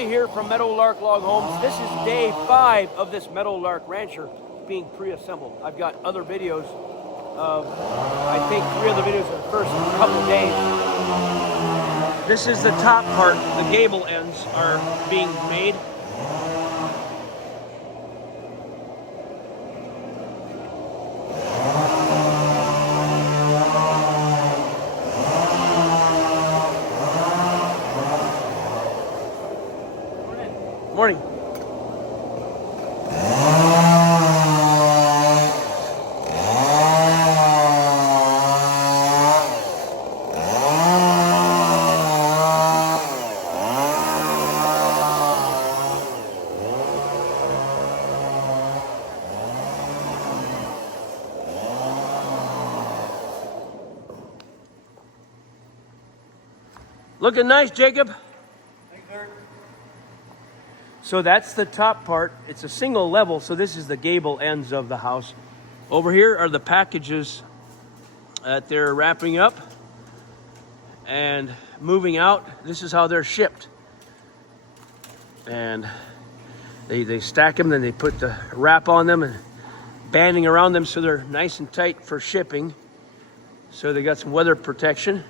Toby here from Meadowlark Log Homes. This is day 5 of this Meadowlark Rancher being pre-assembled. I've got other videos of, I think 3 other videos in the first couple of days. This is the top part. The gable ends are being made. Morning. Looking nice, Jacob. So that's the top part. It's a single level, so this is the gable ends of the house. Over here are the packages that they're wrapping up and moving out. This is how they're shipped. And they stack them, then they put the wrap on them and banding around them so they're nice and tight for shipping. So they got some weather protection.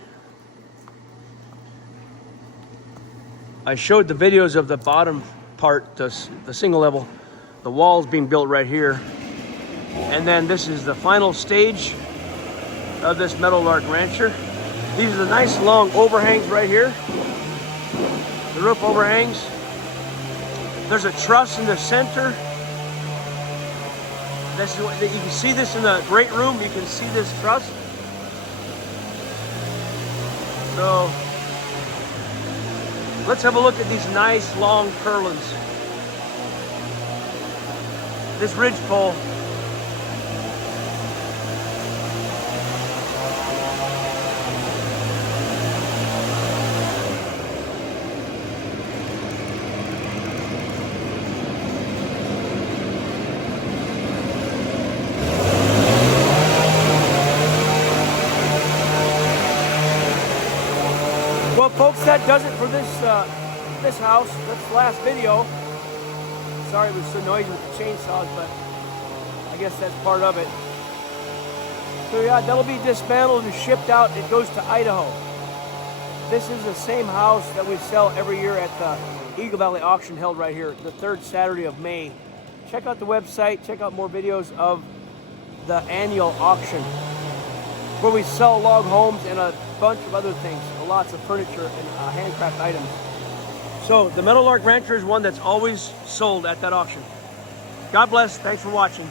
I showed the videos of the bottom part, the single level, the walls being built right here, and then this is the final stage of this Meadowlark Rancher. These are the nice long overhangs right here, the roof overhangs. There's a truss in the center. This is what, you can see this in the great room. You can see this truss. So let's have a look at these nice long purlins. This ridgepole. Well, folks, that does it for this house. That's the last video. Sorry it was so noisy with the chainsaws, but I guess that's part of it. So yeah, that'll be dismantled and shipped out. It goes to Idaho. This is the same house that we sell every year at the Eagle Valley auction held right here, the 3rd Saturday of May. Check out the website. Check out more videos of the annual auction, where we sell log homes and a bunch of other things, lots of furniture and handcraft items. So the Meadowlark Rancher is one that's always sold at that auction. God bless. Thanks for watching.